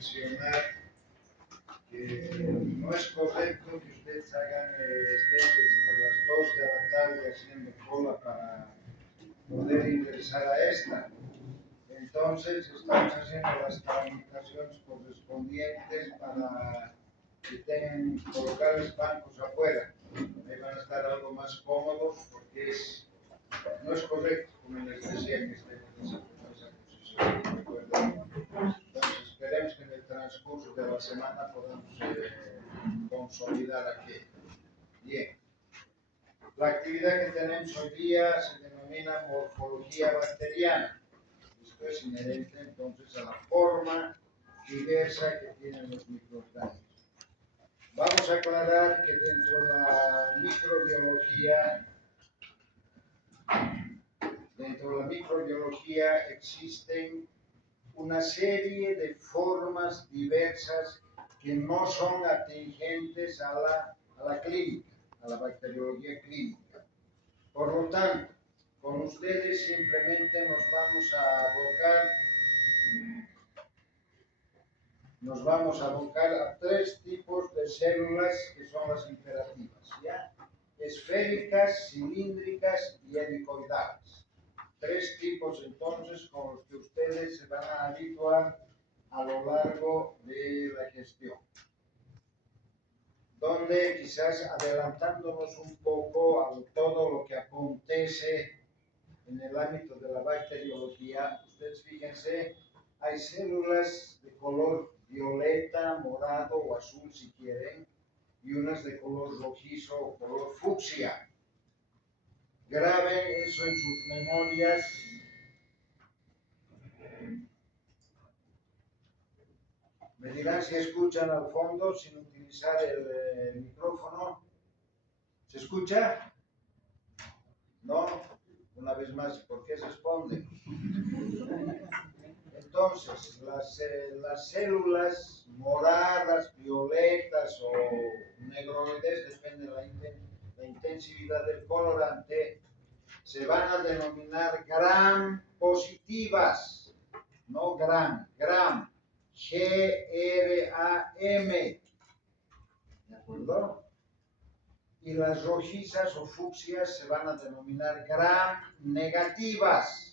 mencionar que no es correcto que ustedes estén desde las 2 de la tarde haciendo cola para poder ingresar a esta. Entonces estamos haciendo las tramitaciones correspondientes para que tengan colocar bancos afuera. Ahí van a estar algo más cómodos porque no es correcto, como les decía, que estén en esa posición. ¿De acuerdo? Entonces esperemos que en el transcurso de la semana podamos consolidar aquello. Bien. La actividad que tenemos hoy día se denomina morfología bacteriana. Esto es inherente entonces a la forma diversa que tienen los microorganismos. Vamos a aclarar que dentro de la microbiología existen una serie de formas diversas que no son atingentes a la clínica, a la bacteriología clínica. Por lo tanto, con ustedes simplemente nos vamos a abocar a 3 tipos de células que son las imperativas, ¿ya? Esféricas, cilíndricas y helicoidales. 3 tipos entonces con los que ustedes se van a habituar a lo largo de la gestión. Donde quizás adelantándonos un poco a todo lo que acontece en el ámbito de la bacteriología, ustedes fíjense, hay células de color violeta, morado o azul si quieren, y unas de color rojizo o color fucsia. Graben eso en sus memorias. Me dirán si escuchan al fondo sin utilizar el micrófono. ¿Se escucha? ¿No? Una vez más, ¿por qué responden? Entonces, las células moradas, violetas o negroides, depende de la intensidad del colorante, se van a denominar gram positivas, no gram, G-R-A-M, ¿de acuerdo? Y las rojizas o fucsias se van a denominar gram negativas.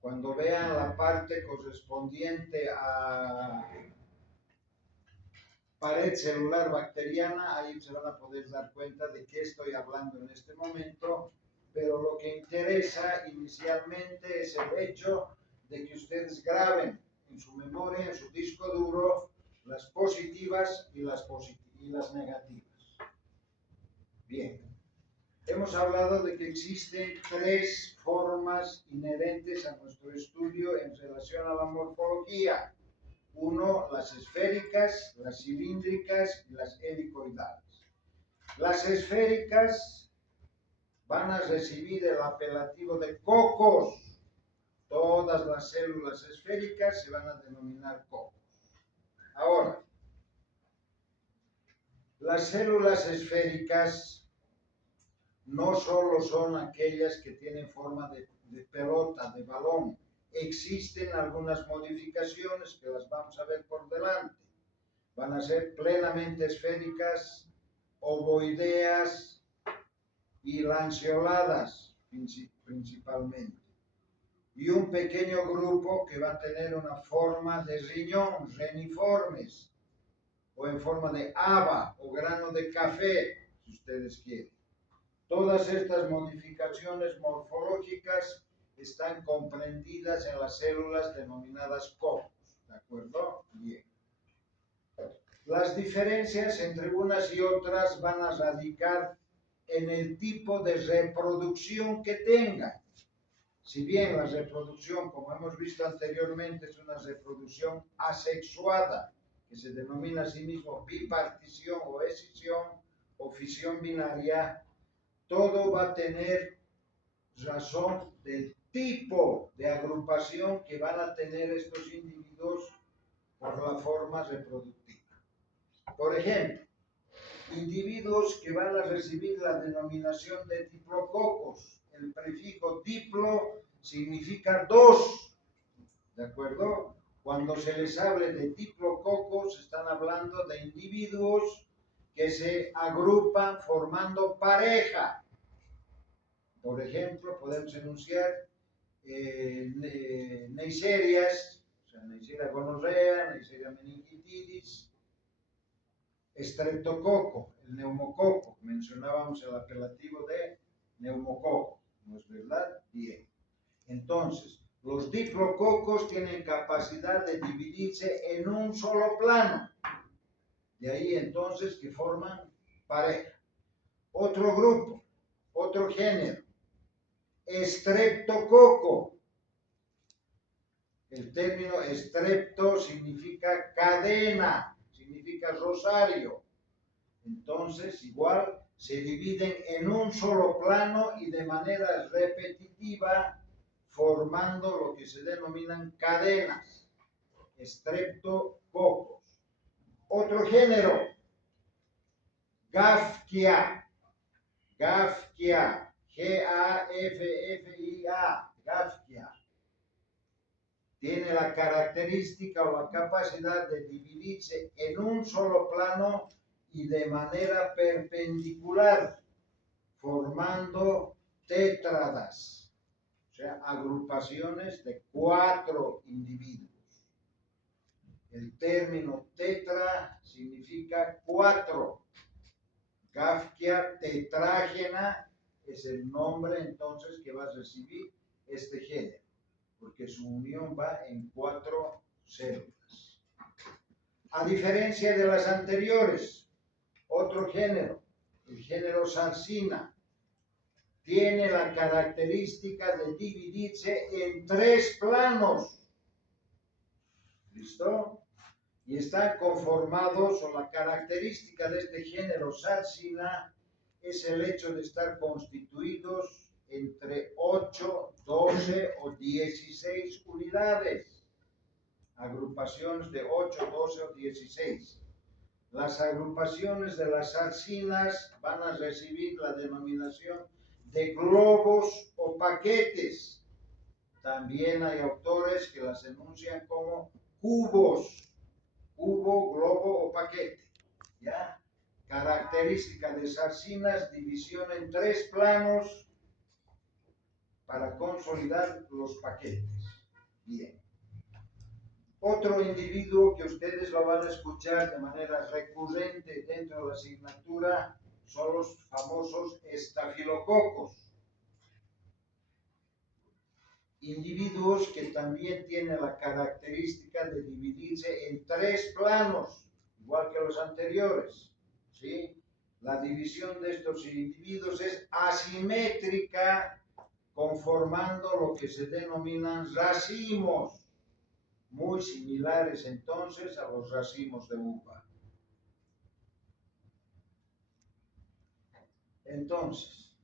Cuando vean la parte correspondiente a pared celular bacteriana, ahí se van a poder dar cuenta de qué estoy hablando en este momento, pero lo que interesa inicialmente es el hecho de que ustedes graben en su memoria, en su disco duro, las positivas y las negativas. Bien. Hemos hablado de que existen 3 formas inherentes a nuestro estudio en relación a la morfología. 1, las esféricas, las cilíndricas y las helicoidales. Las esféricas van a recibir el apelativo de cocos. Todas las células esféricas se van a denominar cocos. Ahora, las células esféricas no solo son aquellas que tienen forma de pelota, de balón. Existen algunas modificaciones que las vamos a ver por delante. Van a ser plenamente esféricas, ovoideas y lanceoladas principalmente. Y un pequeño grupo que va a tener una forma de riñón, reniformes, o en forma de haba o grano de café, si ustedes quieren. Todas estas modificaciones morfológicas están comprendidas en las células denominadas cocos, ¿de acuerdo? Bien. Las diferencias entre unas y otras van a radicar en el tipo de reproducción que tengan. Si bien la reproducción, como hemos visto anteriormente, es una reproducción asexuada, que se denomina a sí mismo bipartición o escisión o fisión binaria, todo va a tener razón del tipo de agrupación que van a tener estos individuos por la forma reproductiva. Por ejemplo, individuos que van a recibir la denominación de diplococos. El prefijo diplo significa 2, ¿de acuerdo? Cuando se les hable de diplococos, están hablando de individuos que se agrupan formando pareja. Por ejemplo, podemos enunciar Neiserias, o sea, Neisseria gonorrea, Neisseria meningitidis, Streptococo, el neumococo. Mencionábamos el apelativo de neumococo, ¿no es verdad? Bien. Entonces, los diplococos tienen capacidad de dividirse en un solo plano. De ahí entonces que forman pareja. Otro grupo, otro género, Streptococo. El término strepto significa cadena, significa rosario. Entonces, igual se dividen en un solo plano y de manera repetitiva, formando lo que se denominan cadenas, streptococos. Otro género, Gafkia, Gafkia, G-A-F-F-I-A, Gafkia. Tiene la característica o la capacidad de dividirse en un solo plano y de manera perpendicular, formando tétradas, o sea, agrupaciones de 4 individuos. El término tetra significa 4. Gafkia tetrágena es el nombre entonces que va a recibir este género, porque su unión va en 4 células. A diferencia de las anteriores, otro género, el género Sarcina, tiene la característica de dividirse en 3 planos. ¿Listo? Y están conformados, o la característica de este género Sarcina es el hecho de estar constituidos entre 8, 12 o 16 unidades. Agrupaciones de 8, 12 o 16. Las agrupaciones de las sarcinas van a recibir la denominación de globos o paquetes. También hay autores que las enuncian como cubos, cubo, globo o paquete. ¿Ya? Característica de sarcinas, división en 3 planos para consolidar los paquetes. Bien. Otro individuo que ustedes lo van a escuchar de manera recurrente dentro de la asignatura son los famosos estafilococos. Individuos que también tienen la característica de dividirse en 3 planos, igual que los anteriores. ¿Sí? La división de estos individuos es asimétrica, conformando lo que se denominan racimos, muy similares entonces a los racimos de uva. Entonces,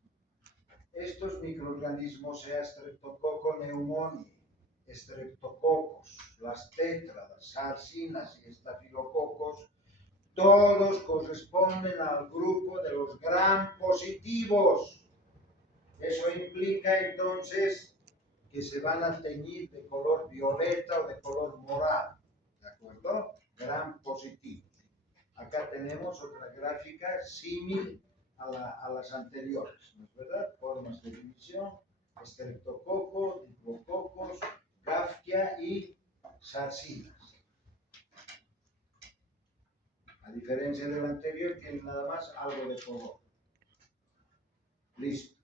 estos microorganismos, sea Streptococcus pneumoniae, estreptococos, las tétradas, sarcinas y estafilococos, todos corresponden al grupo de los gram positivos. Eso implica entonces que se van a teñir de color violeta o de color morado, ¿de acuerdo? Gram positivos. Acá tenemos otra gráfica símil a las anteriores, ¿no es verdad? Formas de división, estreptococo, diplococos, Gafkia y sarcinas. A diferencia del anterior, tiene nada más algo de color. Listo.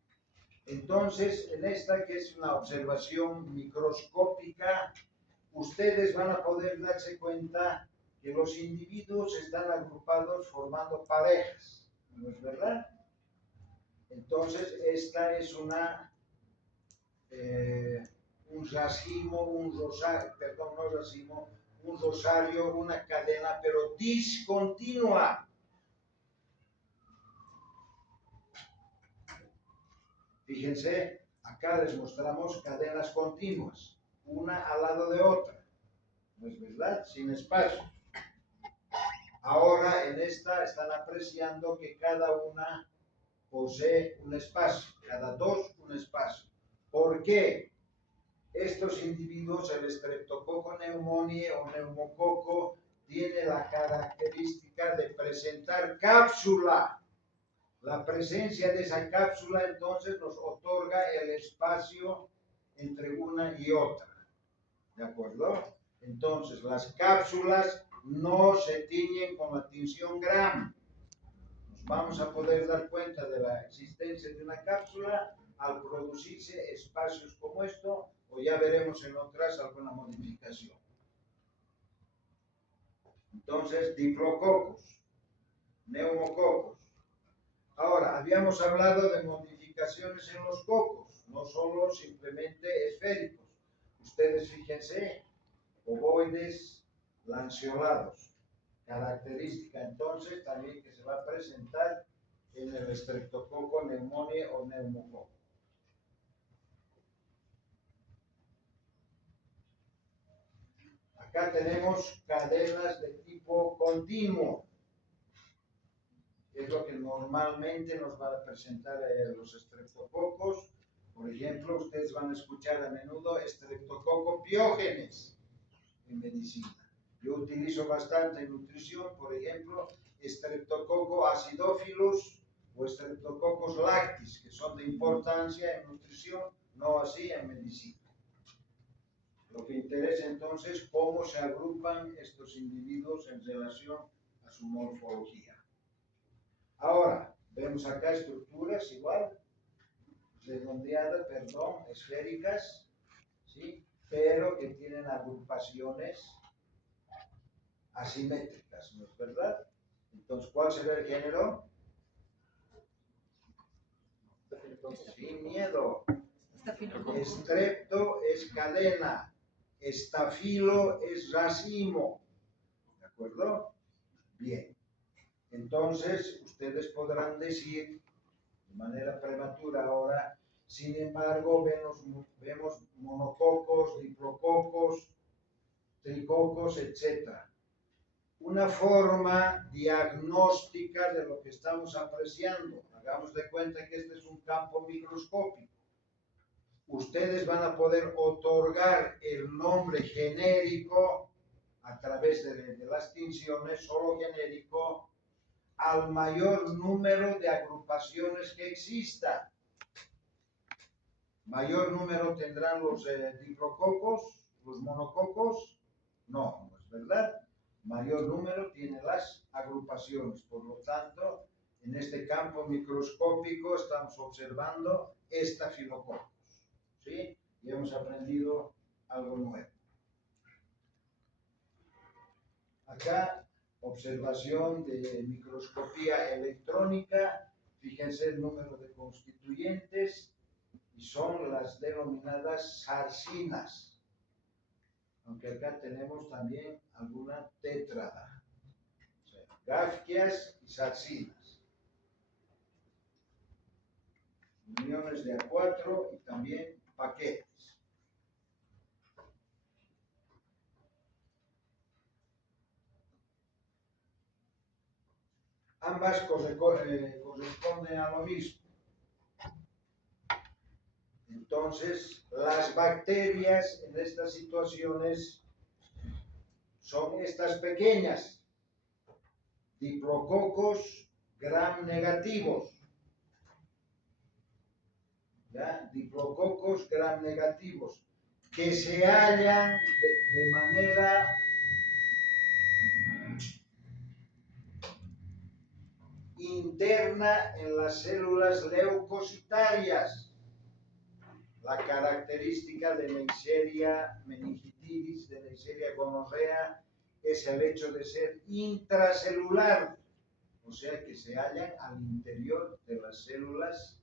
Entonces, en esta que es una observación microscópica, ustedes van a poder darse cuenta que los individuos están agrupados formando parejas, ¿no es verdad? Entonces, esta es un racimo, un rosario, perdón, no racimo, un rosario, una cadena, pero discontinua. Fíjense, acá les mostramos cadenas continuas, una al lado de otra, ¿no es verdad? Sin espacio. Ahora en esta están apreciando que cada una posee un espacio, cada dos un espacio. ¿Por qué? Estos individuos, el Streptococcus pneumoniae o neumococo tiene la característica de presentar cápsula. La presencia de esa cápsula entonces nos otorga el espacio entre una y otra. ¿De acuerdo? Entonces las cápsulas no se tiñen con la tinción Gram. Nos vamos a poder dar cuenta de la existencia de una cápsula al producirse espacios como esto, o ya veremos en otras alguna modificación. Entonces, diplococos, neumococos. Ahora, habíamos hablado de modificaciones en los cocos, no solo simplemente esféricos. Ustedes fíjense, ovoides lanceolados. Característica entonces también que se va a presentar en el Streptococcus pneumoniae o neumococo. Acá tenemos cadenas de tipo continuo. Es lo que normalmente nos va a presentar los estreptococos. Por ejemplo, ustedes van a escuchar a menudo Streptococcus pyogenes en medicina. Yo utilizo bastante en nutrición, por ejemplo, Streptococcus acidophilus o Streptococcus lactis, que son de importancia en nutrición, no así en medicina. Lo que interesa entonces cómo se agrupan estos individuos en relación a su morfología. Ahora, vemos acá estructuras igual, redondeadas, perdón, esféricas, ¿sí? Pero que tienen agrupaciones asimétricas, ¿no es verdad? Entonces, ¿cuál será el género? Sin miedo. Estrepto es cadena, estafilo es racimo, ¿de acuerdo? Bien, entonces ustedes podrán decir de manera prematura ahora, sin embargo, vemos monococos, diplococos, tricocos, etc. Una forma diagnóstica de lo que estamos apreciando. Hagamos de cuenta que este es un campo microscópico. Ustedes van a poder otorgar el nombre genérico a través de las tinciones, solo genérico, al mayor número de agrupaciones que exista. Mayor número tendrán los diplococos, los monococos, no es verdad. Mayor número tiene las agrupaciones, por lo tanto, en este campo microscópico estamos observando estafilococos, ¿sí? Y hemos aprendido algo nuevo. Acá, observación de microscopía electrónica, fíjense el número de constituyentes, y son las denominadas sarcinas, aunque acá tenemos también alguna tétrada, o sea, gafquias y sarcinas, uniones de A4 y también paquetes. Ambas corresponden a lo mismo. Entonces, las bacterias en estas situaciones son estas pequeñas, diplococos gram negativos, ¿ya? Diplococos gram negativos, que se hallan de manera interna en las células leucocitarias. La característica de Neisseria meningitidis, de Neisseria gonorrea, es el hecho de ser intracelular, o sea que se hallan al interior de las células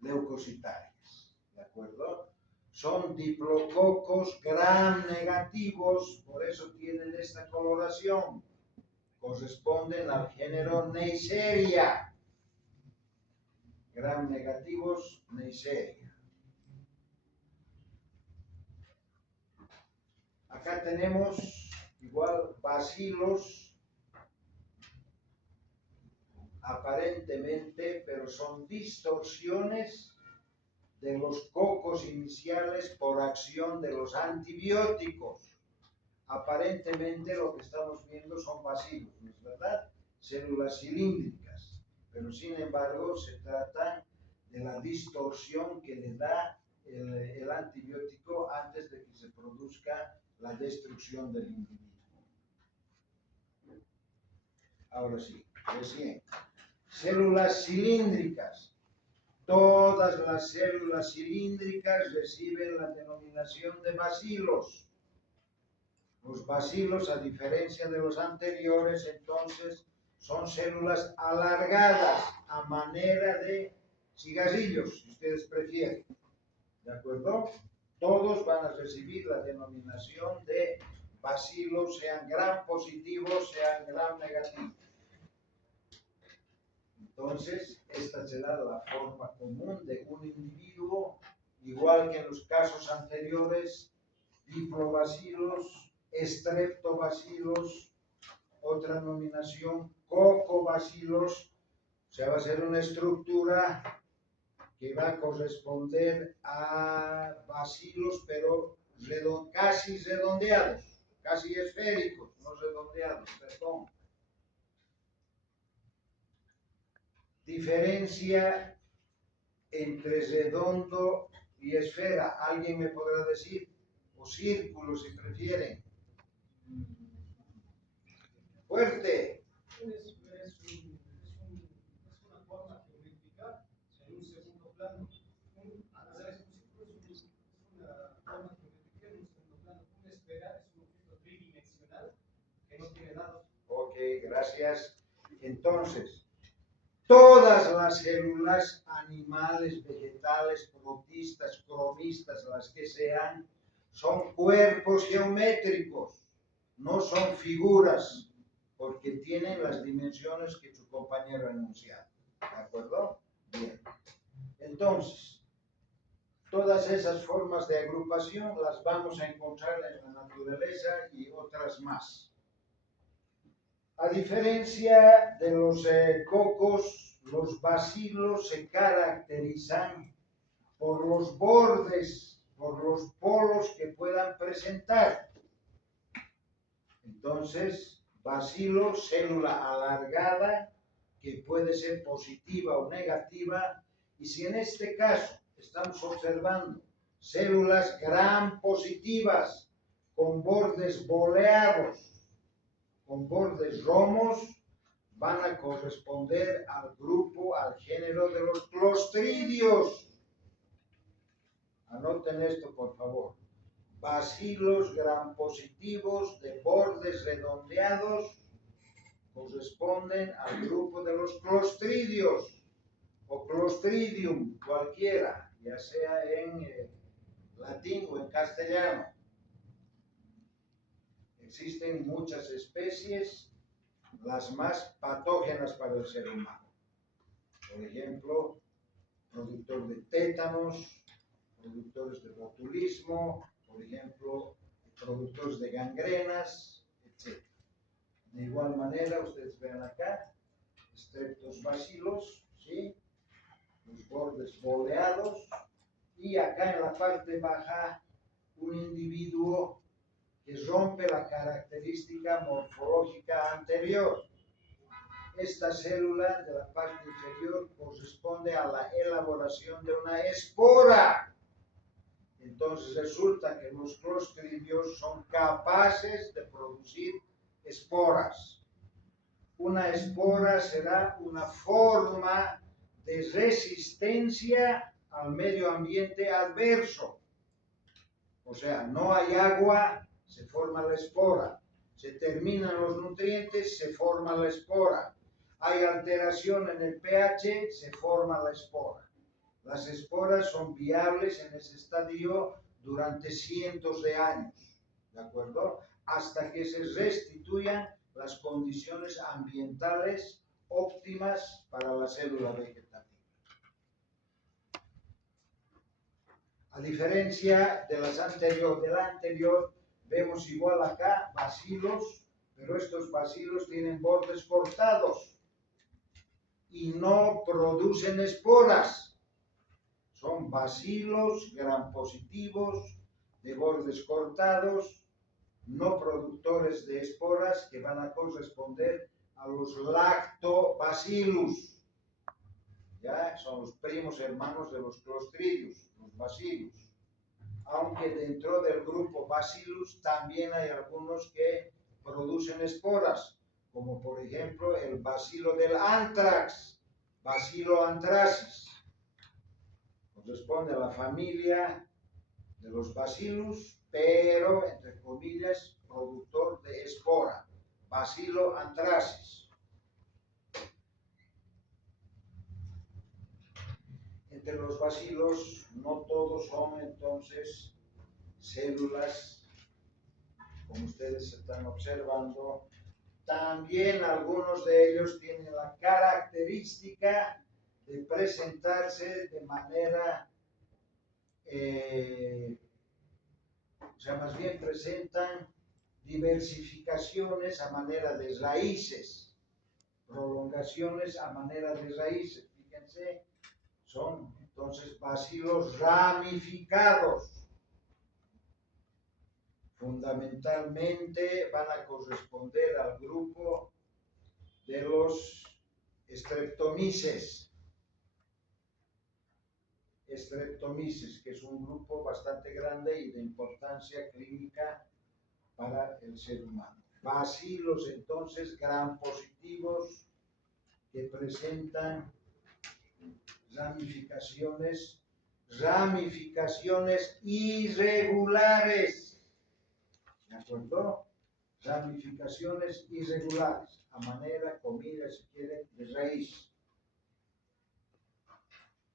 leucocitarias, ¿de acuerdo? Son diplococos gram negativos, por eso tienen esta coloración, corresponden al género Neisseria, gram negativos, Neisseria. Acá tenemos igual bacilos, aparentemente, pero son distorsiones de los cocos iniciales por acción de los antibióticos. aparentemente lo que estamos viendo son bacilos, ¿no es verdad? Células cilíndricas, pero sin embargo se trata de la distorsión que le da el antibiótico antes de que se produzca la destrucción del individuo. Ahora sí, recién. Células cilíndricas. Todas las células cilíndricas reciben la denominación de bacilos. Los bacilos, a diferencia de los anteriores, entonces, son células alargadas a manera de cigarrillos, si ustedes prefieren. ¿De acuerdo? Todos van a recibir la denominación de bacilos, sean gram positivos, sean gram negativos. Entonces, esta será la forma común de un individuo, igual que en los casos anteriores, diplobacilos, estreptobacilos, otra nominación, cocobacilos. O sea, va a ser una estructura que va a corresponder a bacilos, pero casi redondeados, casi esféricos, no redondeados, perdón. Diferencia entre redondo y esfera. ¿Alguien me podrá decir? O círculo, si prefieren. Fuerte. Es una forma geométrica en un segundo plano. Es una forma geométrica en un segundo plano. Una esfera es un objeto tridimensional que no tiene lados. Ok, gracias. Entonces, todas las células, animales, vegetales, protistas, cromistas, las que sean, son cuerpos geométricos, no son figuras, porque tienen las dimensiones que su compañero ha enunciado. ¿De acuerdo? Bien. Entonces, todas esas formas de agrupación las vamos a encontrar en la naturaleza y otras más. A diferencia de los cocos, los bacilos se caracterizan por los bordes, por los polos que puedan presentar. Entonces, bacilo, célula alargada, que puede ser positiva o negativa, y si en este caso estamos observando células gram positivas con bordes boleados, con bordes romos, van a corresponder al grupo, al género de los clostridios. Anoten esto, por favor. Bacilos gram positivos de bordes redondeados corresponden al grupo de los clostridios o clostridium, cualquiera, ya sea en latín o en castellano. Existen muchas especies, las más patógenas para el ser humano. Por ejemplo, productor de tétanos, productores de botulismo, por ejemplo, productores de gangrenas, etc. De igual manera, ustedes ven acá, streptobacilos, ¿sí? Los bordes boleados, y acá en la parte baja, un individuo que rompe la característica morfológica anterior. Esta célula de la parte inferior corresponde a la elaboración de una espora. Entonces resulta que los clostridios son capaces de producir esporas. Una espora será una forma de resistencia al medio ambiente adverso. O sea, no hay agua, se forma la espora. Se terminan los nutrientes, se forma la espora. Hay alteración en el pH, se forma la espora. Las esporas son viables en ese estadio durante cientos de años, ¿de acuerdo? Hasta que se restituyan las condiciones ambientales óptimas para la célula vegetativa. A diferencia de la anterior, vemos igual acá bacilos, pero estos bacilos tienen bordes cortados y no producen esporas. Son bacilos gram positivos de bordes cortados no productores de esporas que van a corresponder a los lactobacillus. Ya son los primos hermanos de los clostridios, los bacillus. Aunque dentro del grupo bacillus también hay algunos que producen esporas, como por ejemplo el bacilo del anthrax, Bacilo anthracis. Corresponde a la familia de los bacillus, pero entre comillas productor de espora, Bacilo anthracis. Entre los bacilos no todos son entonces células, como ustedes están observando. También algunos de ellos tienen la característica de presentarse de manera, o sea, más bien presentan diversificaciones a manera de raíces, prolongaciones a manera de raíces. Fíjense, son entonces bacilos ramificados. Fundamentalmente van a corresponder al grupo de los Streptomyces. Streptomyces, que es un grupo bastante grande y de importancia clínica para el ser humano. Bacilos entonces gram positivos que presentan ramificaciones irregulares. ¿De acuerdo? Ramificaciones irregulares, a manera, comillas, si quieren, de raíz.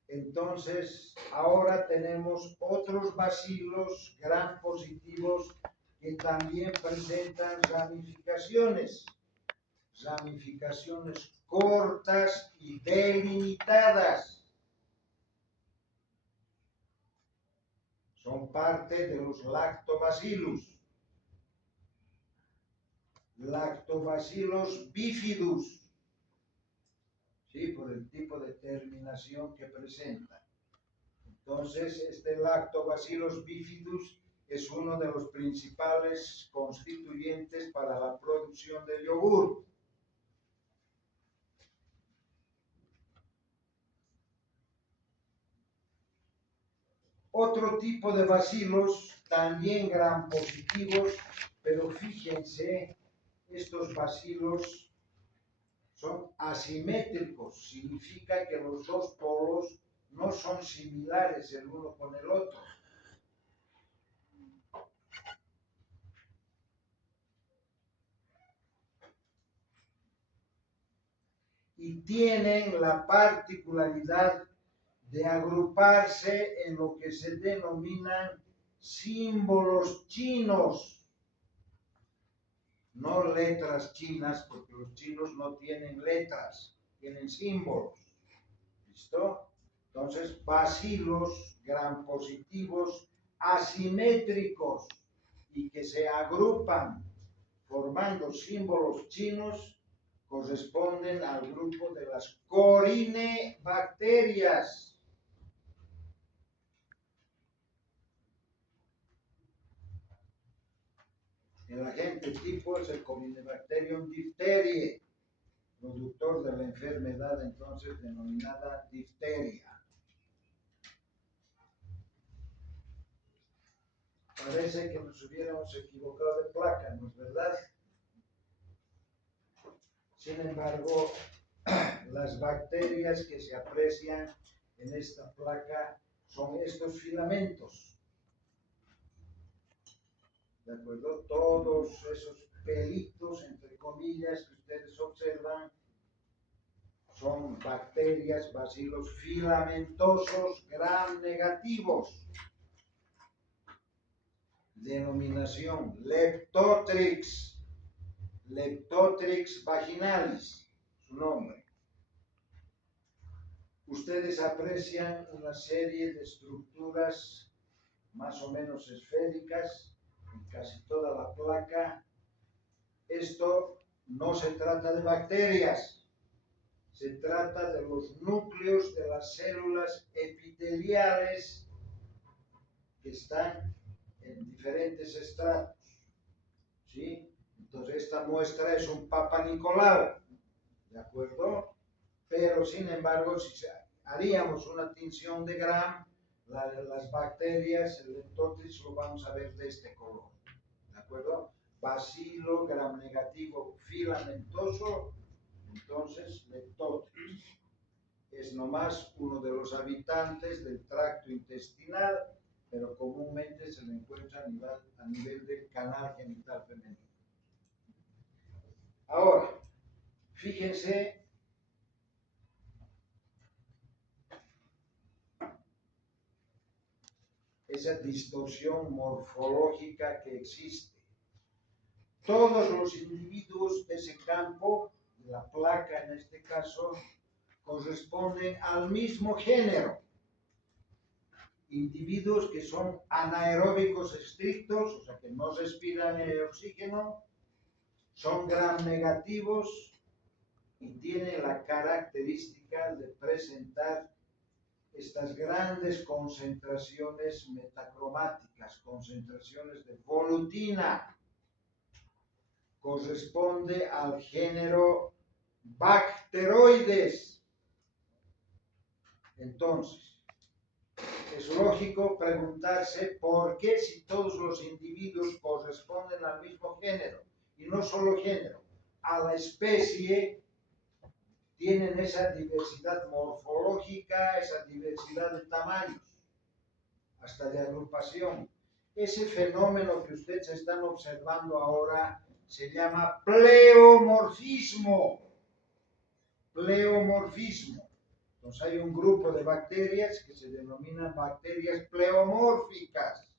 Entonces, ahora tenemos otros bacilos gram positivos que también presentan ramificaciones cortas y delimitadas. Son parte de los lactobacillus. Lactobacillus bifidus, ¿sí? Por el tipo de terminación que presenta. Entonces, este Lactobacillus bifidus es uno de los principales constituyentes para la producción de yogur. Otro tipo de bacilos, también gram positivos, pero fíjense, estos bacilos son asimétricos, significa que los dos polos no son similares el uno con el otro. Y tienen la particularidad de agruparse en lo que se denominan símbolos chinos. No letras chinas, porque los chinos no tienen letras, tienen símbolos. ¿Listo? Entonces, bacilos gram positivos asimétricos y que se agrupan formando símbolos chinos corresponden al grupo de las corinebacterias. El agente tipo es el Corynebacterium diphtheriae, productor de la enfermedad entonces denominada difteria. Parece que nos hubiéramos equivocado de placa, ¿no es verdad? Sin embargo, las bacterias que se aprecian en esta placa son estos filamentos. ¿De acuerdo? Todos esos pelitos, entre comillas, que ustedes observan, son bacterias, bacilos filamentosos gram negativos. Denominación Leptotrix, Leptotrix vaginalis, su nombre. Ustedes aprecian una serie de estructuras más o menos esféricas en casi toda la placa. Esto no se trata de bacterias, se trata de los núcleos de las células epiteliales que están en diferentes estratos. ¿sí? Entonces esta muestra es un Papa Nicolau, ¿de acuerdo? Pero sin embargo, si haríamos una tinción de Gram, las bacterias, el leptotis lo vamos a ver de este color, ¿de acuerdo? Bacilo gram negativo filamentoso, entonces leptotis. Es nomás uno de los habitantes del tracto intestinal, pero comúnmente se le encuentra a nivel del canal genital femenino. Ahora, fíjense esa distorsión morfológica que existe. Todos los individuos de ese campo, de la placa en este caso, corresponden al mismo género. Individuos que son anaeróbicos estrictos, o sea que no respiran el oxígeno, son gram negativos y tienen la característica de presentar estas grandes concentraciones metacromáticas, concentraciones de volutina, corresponde al género Bacteroides. Entonces, es lógico preguntarse por qué si todos los individuos corresponden al mismo género, y no solo género, a la especie, tienen esa diversidad morfológica, esa diversidad de tamaños, hasta de agrupación. Ese fenómeno que ustedes están observando ahora se llama pleomorfismo. Pleomorfismo. Entonces hay un grupo de bacterias que se denominan bacterias pleomórficas.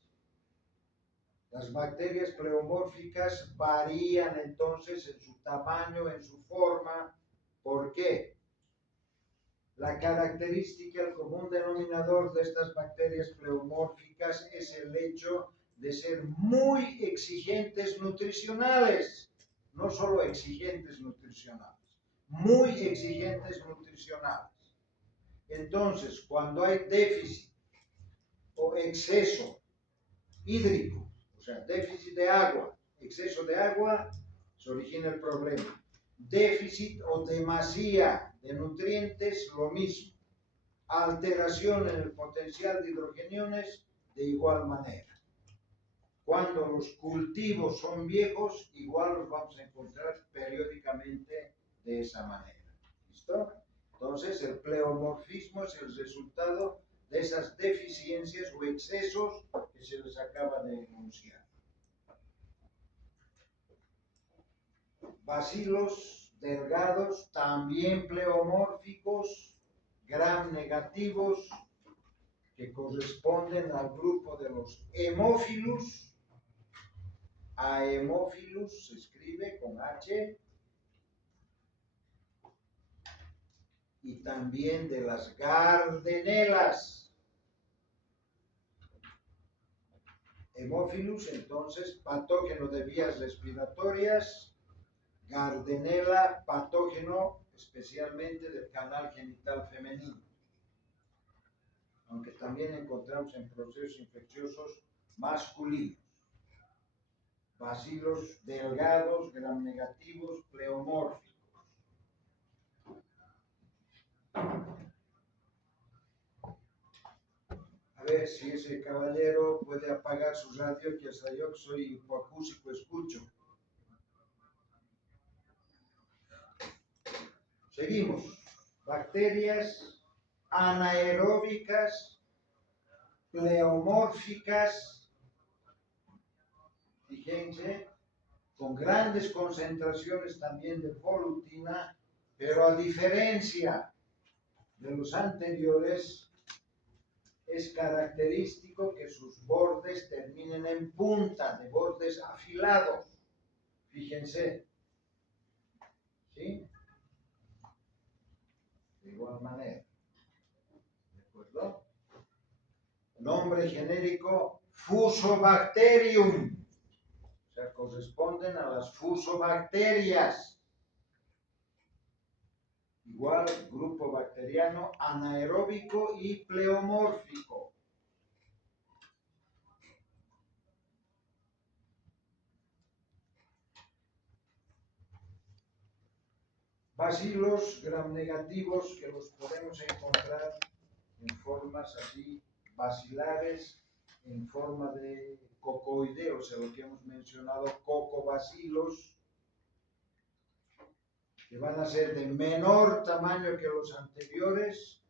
Las bacterias pleomórficas varían entonces en su tamaño, en su forma. ¿Por qué? La característica, el común denominador de estas bacterias pleomórficas es el hecho de ser muy exigentes nutricionales, no solo exigentes nutricionales, muy exigentes nutricionales. Entonces, cuando hay déficit o exceso hídrico, o sea, déficit de agua, exceso de agua, se origina el problema. Déficit o demasía de nutrientes, lo mismo. Alteración en el potencial de hidrogeniones, de igual manera. Cuando los cultivos son viejos, igual los vamos a encontrar periódicamente de esa manera. ¿Listo? Entonces, el pleomorfismo es el resultado de esas deficiencias o excesos que se les acaba de enunciar. Bacilos delgados, también pleomórficos, gram negativos, que corresponden al grupo de los hemófilos. Haemophilus se escribe con H. Y también de las gardenelas. Hemófilos, entonces, patógeno de vías respiratorias. Gardenela, patógeno especialmente del canal genital femenino. Aunque también encontramos en procesos infecciosos masculinos. Bacilos delgados, gram negativos, pleomórficos. A ver si ese caballero puede apagar su radio, que hasta yo que soy hipoacúsico escucho. Seguimos. Bacterias anaeróbicas, pleomórficas, fíjense, con grandes concentraciones también de volutina, pero a diferencia de los anteriores, es característico que sus bordes terminen en punta, de bordes afilados. Fíjense. ¿Sí? De igual manera. ¿De acuerdo? Nombre genérico, Fusobacterium. O sea, corresponden a las fusobacterias. Igual, grupo bacteriano anaeróbico y pleomórfico. Bacilos gram negativos que los podemos encontrar en formas así bacilares, en forma de cocoideo, o sea, lo que hemos mencionado, cocobacilos, que van a ser de menor tamaño que los anteriores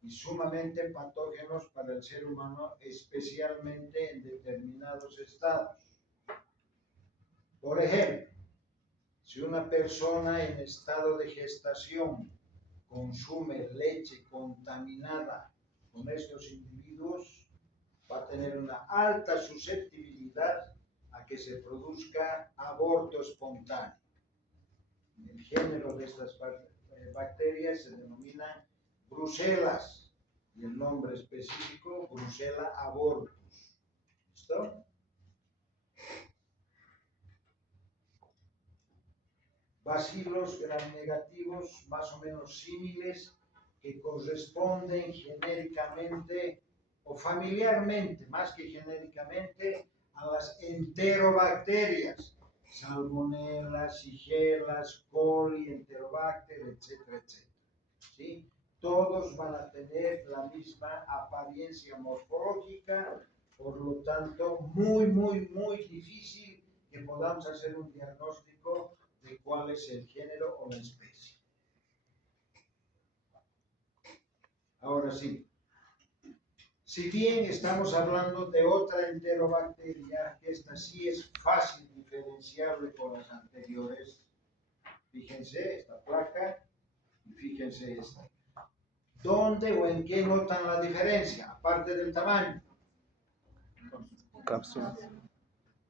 y sumamente patógenos para el ser humano, especialmente en determinados estados. Por ejemplo, si una persona en estado de gestación consume leche contaminada con estos individuos, va a tener una alta susceptibilidad a que se produzca aborto espontáneo. El género de estas bacterias se denomina Bruselas y el nombre específico Brucella abortus. ¿Listo? Bacilos gram negativos más o menos símiles que corresponden genéricamente o familiarmente, más que genéricamente, a las enterobacterias, Salmonella, Shigella, coli, Enterobacter, etcétera, etcétera. ¿Sí? Todos van a tener la misma apariencia morfológica, por lo tanto, muy difícil que podamos hacer un diagnóstico de cuál es el género o la especie. Ahora sí, si bien estamos hablando de otra enterobacteria, esta sí es fácil diferenciable con las anteriores. Fíjense esta placa y fíjense esta. ¿Dónde o en qué notan la diferencia? Aparte del tamaño. Cápsula.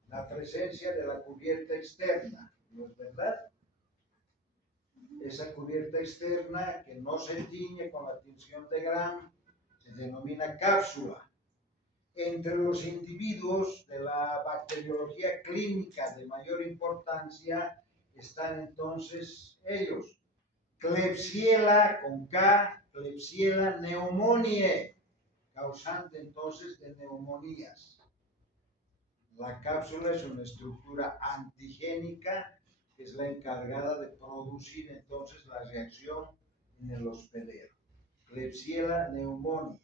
La presencia de la cubierta externa, ¿no es verdad? Esa cubierta externa que no se tiñe con la tinción de Gram se denomina cápsula. Entre los individuos de la bacteriología clínica de mayor importancia están entonces ellos. Klebsiella con K, Klebsiella pneumoniae, causante entonces de neumonías. La cápsula es una estructura antigénica que es la encargada de producir entonces la reacción en el hospedero. Klebsiella pneumoniae,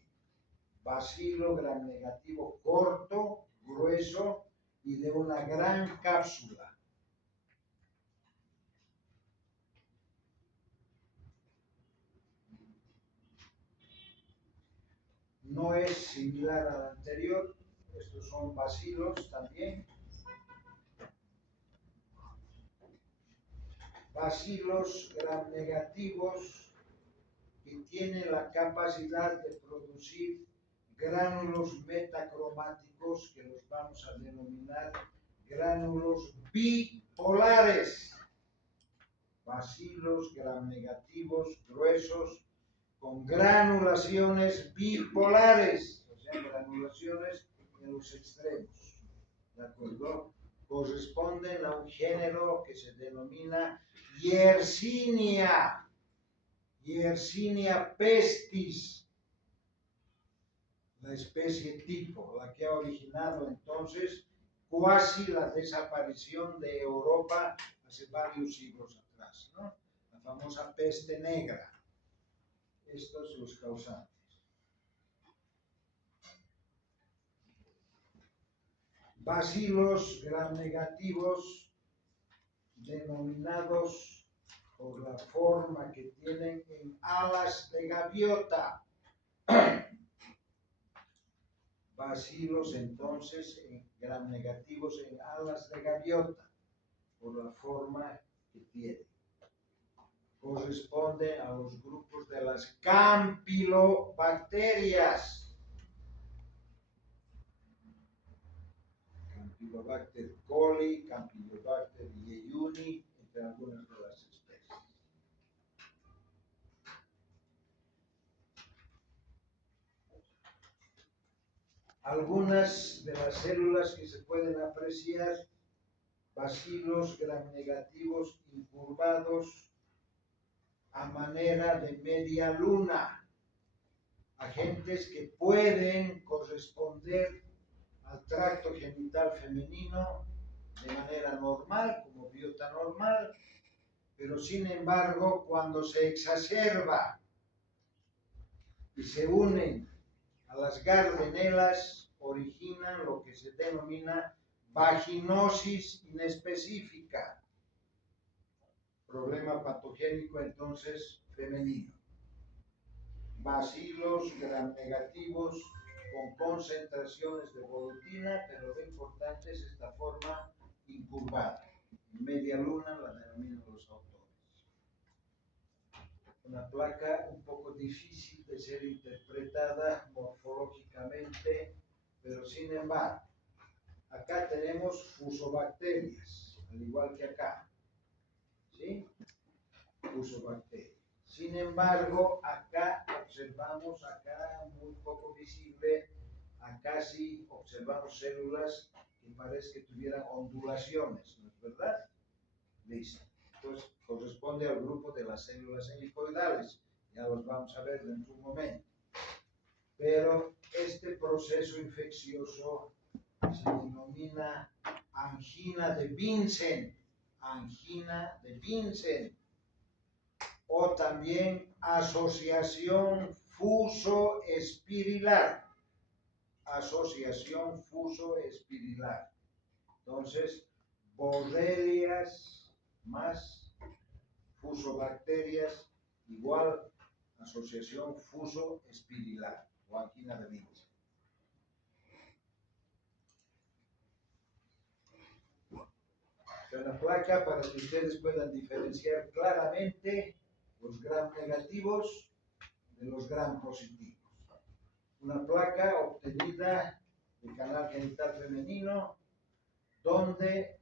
bacilo gram negativo corto, grueso y de una gran cápsula. No es similar al anterior, estos son bacilos también. Bacilos gram negativos que tienen la capacidad de producir gránulos metacromáticos que los vamos a denominar gránulos bipolares. Bacilos gram negativos gruesos con granulaciones bipolares, o sea, granulaciones en los extremos. ¿De acuerdo? Corresponden a un género que se denomina Yersinia. Yersinia pestis, la especie tipo, la que ha originado entonces cuasi la desaparición de Europa hace varios siglos atrás, ¿no? La famosa peste negra. Estos son los causantes. Bacilos gram negativos denominados por la forma que tienen en alas de gaviota. Bacilos entonces gram negativos en alas de gaviota, por la forma que tienen. Corresponde a los grupos de las campylobacterias. Campylobacter coli, Campylobacter yeyuni, entre algunas de las especies. Algunas de las células que se pueden apreciar, bacilos gram negativos incurvados a manera de media luna, agentes que pueden corresponder al tracto genital femenino de manera normal, como biota normal, pero sin embargo, cuando se exacerba y se unen a las gardenelas, originan lo que se denomina vaginosis inespecífica, problema patogénico entonces femenino. Bacilos gram negativos con concentraciones de volutina, pero lo importante es esta forma incurvada. Media luna la denominan los autores. Una placa un poco difícil de ser interpretada morfológicamente, pero sin embargo, acá tenemos fusobacterias, al igual que acá, ¿sí? Fusobacterias. Sin embargo, acá observamos, acá muy poco visible, acá sí observamos células que parece que tuvieran ondulaciones, ¿no es verdad? Listo. Entonces, corresponde al grupo de las células helicoidales. Ya los vamos a ver dentro de un momento. Pero este proceso infeccioso se denomina angina de Vincent. Angina de Vincent. O también asociación fuso-espirilar. Asociación fuso-espirilar. Entonces, borrelias más fusobacterias igual asociación fuso-espirilar o angina de Vincent. La placa para que ustedes puedan diferenciar claramente los gram negativos de los gram positivos. Una placa obtenida del canal genital femenino donde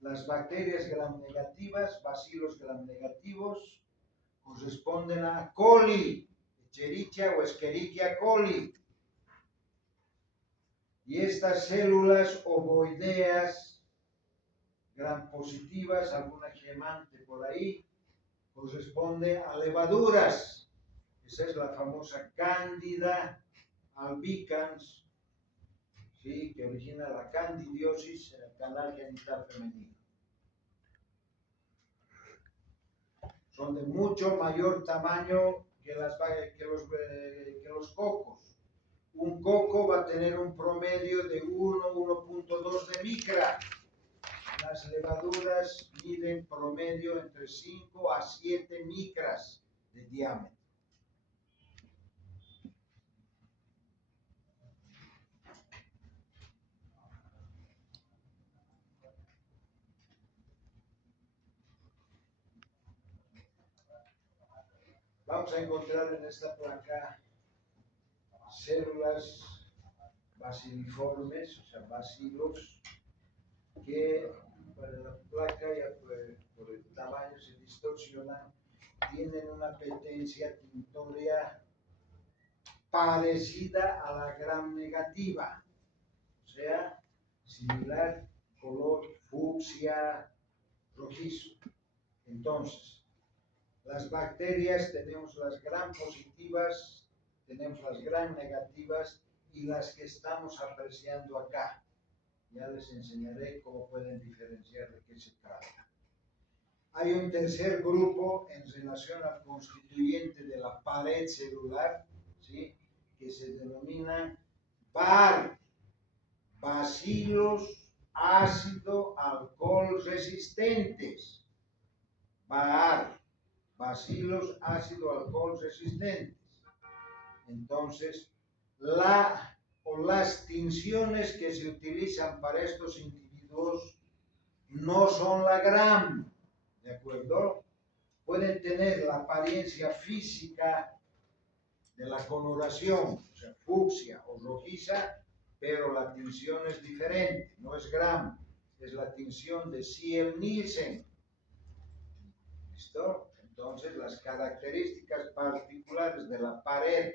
las bacterias gram negativas, bacilos gram negativos, corresponden a coli, Escherichia o Escherichia coli. Y estas células ovoideas gram positivas, alguna gemante por ahí, corresponde a levaduras. Esa es la famosa Candida albicans, ¿sí? Que origina la candidiosis en el canal genital femenino. Son de mucho mayor tamaño que los cocos. Un coco va a tener un promedio de 1,2 de micra. Las levaduras miden promedio entre 5 a 7 micras de diámetro. Vamos a encontrar en esta placa células baciliformes, o sea, bacilos, que para la placa ya por el tamaño se distorsionan, tienen una apetencia tintorea parecida a la gram negativa, o sea, similar, color fucsia, rojizo. Entonces, las bacterias tenemos las gram positivas, tenemos las gram negativas y las que estamos apreciando acá. Ya les enseñaré cómo pueden diferenciar de qué se trata. Hay un tercer grupo en relación al constituyente de la pared celular, ¿sí? Que se denomina BAR, bacilos ácido alcohol resistentes. BAR, bacilos ácido alcohol resistentes. Entonces, las tinciones que se utilizan para estos individuos no son la gram, ¿de acuerdo? Pueden tener la apariencia física de la coloración, o sea, fucsia o rojiza, pero la tinción es diferente, no es gram, es la tinción de Ciel-Nielsen. ¿Listo? Entonces, las características particulares de la pared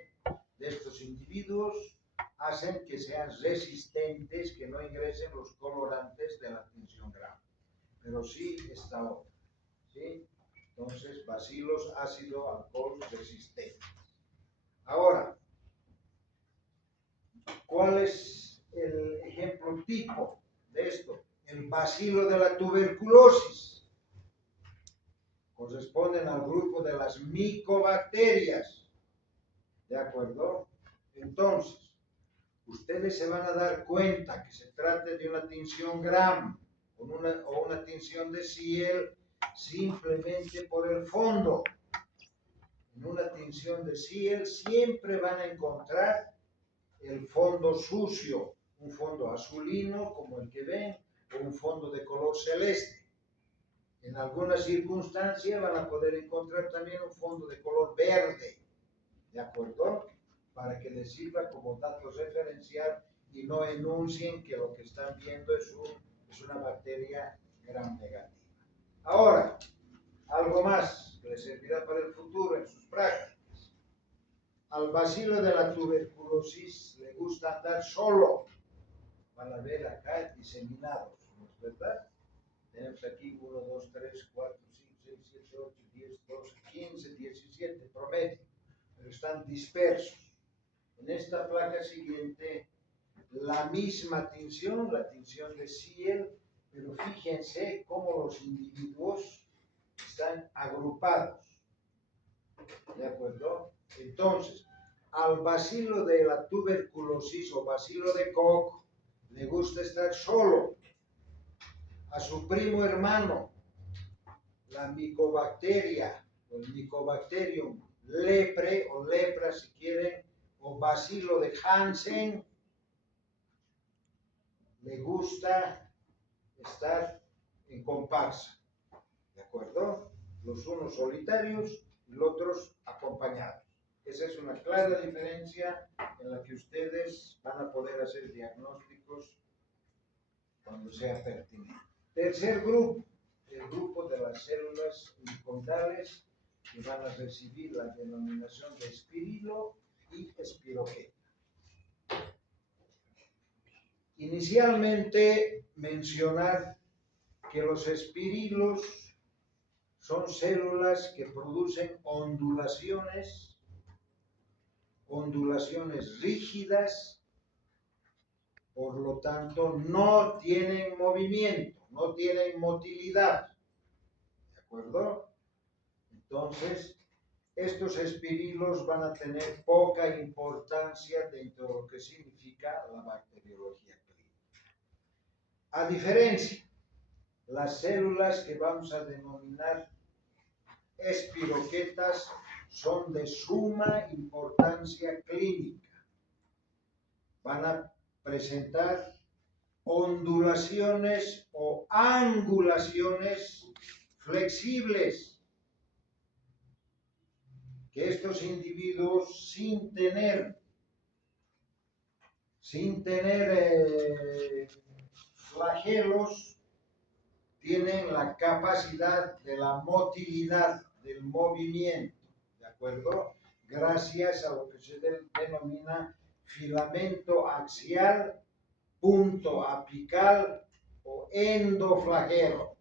de estos individuos hacen que sean resistentes, que no ingresen los colorantes de la tinción gram, pero sí esta otra, ¿sí? Entonces, bacilos ácido alcohol resistentes. Ahora, ¿cuál es el ejemplo tipo de esto? El bacilo de la tuberculosis. corresponden al grupo de las micobacterias. ¿De acuerdo? Entonces, ustedes se van a dar cuenta que se trata de una tinción Gram o una tinción de Ciel simplemente por el fondo. En una tinción de Ciel siempre van a encontrar el fondo sucio, un fondo azulino como el que ven, o un fondo de color celeste. En algunas circunstancias van a poder encontrar también un fondo de color verde, ¿de acuerdo? Para que les sirva como dato referencial y no enuncien que lo que están viendo es una bacteria gram negativa. Ahora, algo más que les servirá para el futuro en sus prácticas. Al bacilo de la tuberculosis le gusta andar solo. Van a ver acá diseminados, ¿no es verdad? Tenemos aquí 1, 2, 3, 4, 5, 6, 7, 8, 10, 12, 15, 17 promedio, pero están dispersos. En esta placa siguiente, la misma tinción, la tinción de Ciel, pero fíjense cómo los individuos están agrupados. ¿De acuerdo? Entonces, al bacilo de la tuberculosis o bacilo de Koch le gusta estar solo. A su primo hermano, la micobacteria o el Mycobacterium lepre o lepra si quieren, o bacilo de Hansen, le gusta estar en comparsa, ¿de acuerdo? Los unos solitarios y los otros acompañados. Esa es una clara diferencia en la que ustedes van a poder hacer diagnósticos cuando sea pertinente. Tercer grupo, el grupo de las células mitocondriales que van a recibir la denominación de espirilo y espiroqueta. Inicialmente mencionar que los espirilos son células que producen ondulaciones rígidas, por lo tanto no tienen movimiento, no tienen motilidad, ¿de acuerdo? Entonces, estos espirilos van a tener poca importancia dentro de lo que significa la bacteriología clínica. A diferencia, las células que vamos a denominar espiroquetas son de suma importancia clínica. Van a presentar ondulaciones o angulaciones flexibles que estos individuos sin tener flagelos tienen la capacidad de la motilidad, del movimiento, ¿de acuerdo? Gracias a lo que se denomina filamento axial, punto apical o endoflagelo.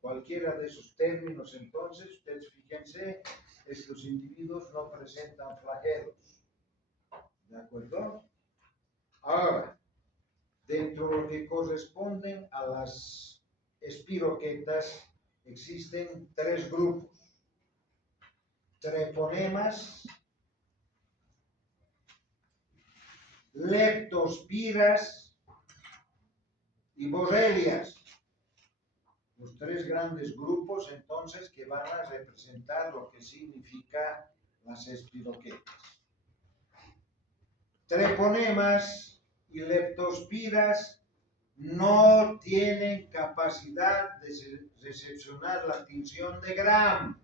Cualquiera de esos términos, entonces, ustedes fíjense, estos individuos no presentan flagelos. ¿De acuerdo? Ahora, dentro de lo que corresponden a las espiroquetas, existen tres grupos: treponemas, leptospiras y borrelias. Los tres grandes grupos, entonces, que van a representar lo que significa las espiroquetas. Treponemas y leptospiras no tienen capacidad de recepcionar la tinción de Gram.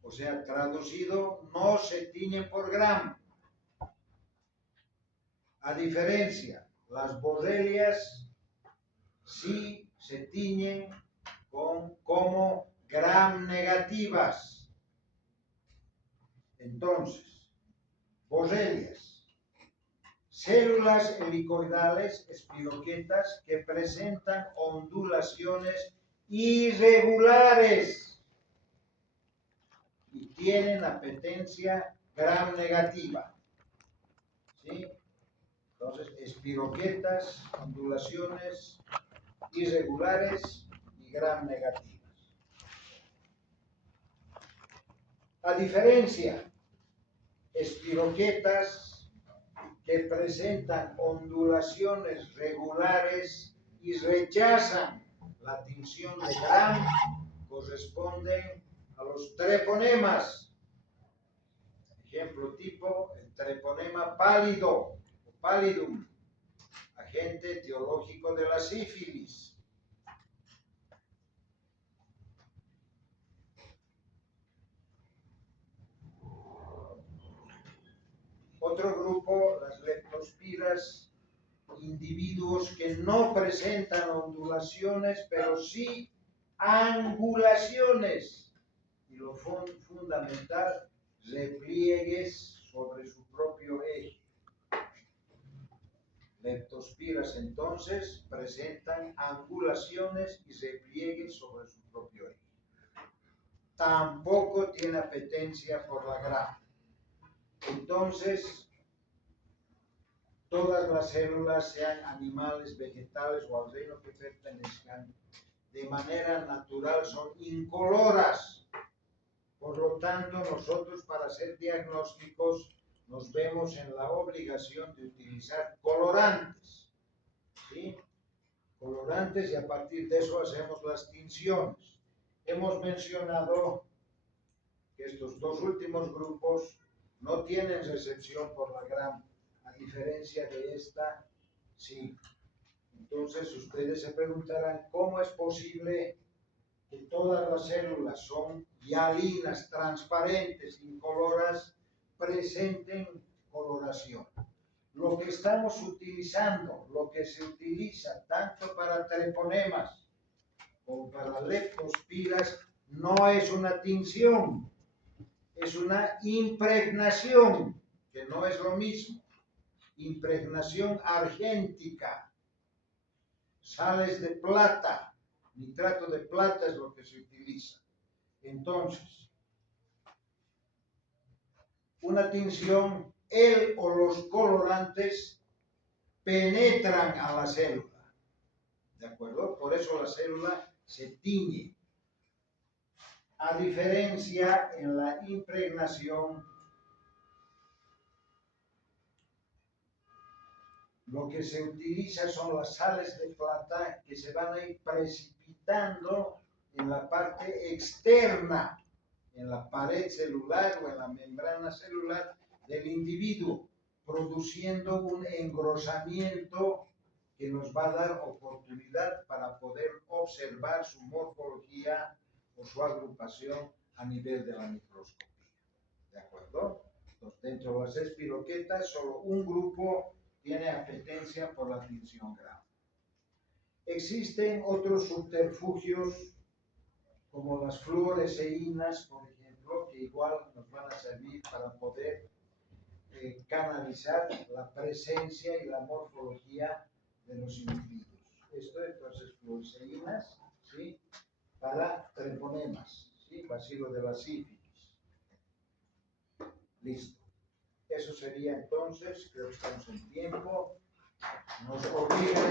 O sea, traducido, no se tiñen por Gram. A diferencia, las borrelias sí se tiñen como Gram negativas. Entonces, borrelias, células helicoidales, espiroquetas, que presentan ondulaciones irregulares y tienen apetencia Gram negativa. ¿Sí? Entonces, espiroquetas, ondulaciones irregulares y Gram negativas. A diferencia, espiroquetas que presentan ondulaciones regulares y rechazan la tinción de Gram corresponden a los treponemas. Ejemplo tipo, el treponema pálido o pallidum, agente etiológico de la sífilis. Otro grupo, las leptospiras, individuos que no presentan ondulaciones, pero sí angulaciones. Y lo fundamental, repliegues sobre su propio eje. Leptospiras entonces presentan angulaciones y repliegues sobre su propio eje. Tampoco tiene apetencia por la grama. Entonces, todas las células, sean animales, vegetales o al reino que pertenezcan, de manera natural son incoloras. Por lo tanto, nosotros para hacer diagnósticos nos vemos en la obligación de utilizar colorantes. ¿Sí? Colorantes, y a partir de eso hacemos las tinciones. Hemos mencionado que estos dos últimos grupos no tienen recepción por la Gram, a diferencia de esta, sí. Entonces ustedes se preguntarán, ¿cómo es posible que todas las células son hialinas, transparentes, incoloras, presenten coloración? Lo que estamos utilizando, lo que se utiliza tanto para treponemas como para leptospiras, no es una tinción, es una impregnación, que no es lo mismo. Impregnación argéntica, sales de plata, nitrato de plata es lo que se utiliza. Entonces, una tinción, él o los colorantes penetran a la célula, ¿de acuerdo? Por eso la célula se tiñe. A diferencia, en la impregnación, lo que se utiliza son las sales de plata que se van a ir precipitando en la parte externa, en la pared celular o en la membrana celular del individuo, produciendo un engrosamiento que nos va a dar oportunidad para poder observar su morfología o su agrupación a nivel de la microscopía. ¿De acuerdo? Entonces, dentro de las espiroquetas, solo un grupo tiene apetencia por la tinción Gram. Existen otros subterfugios como las fluoresceínas, por ejemplo, que igual nos van a servir para poder canalizar la presencia y la morfología de los individuos. Esto entonces fluoresceínas, ¿sí? Para treponemas, ¿sí? Bacilo de la sífilis. Listo. Eso sería entonces, creo que estamos en tiempo, nos obliga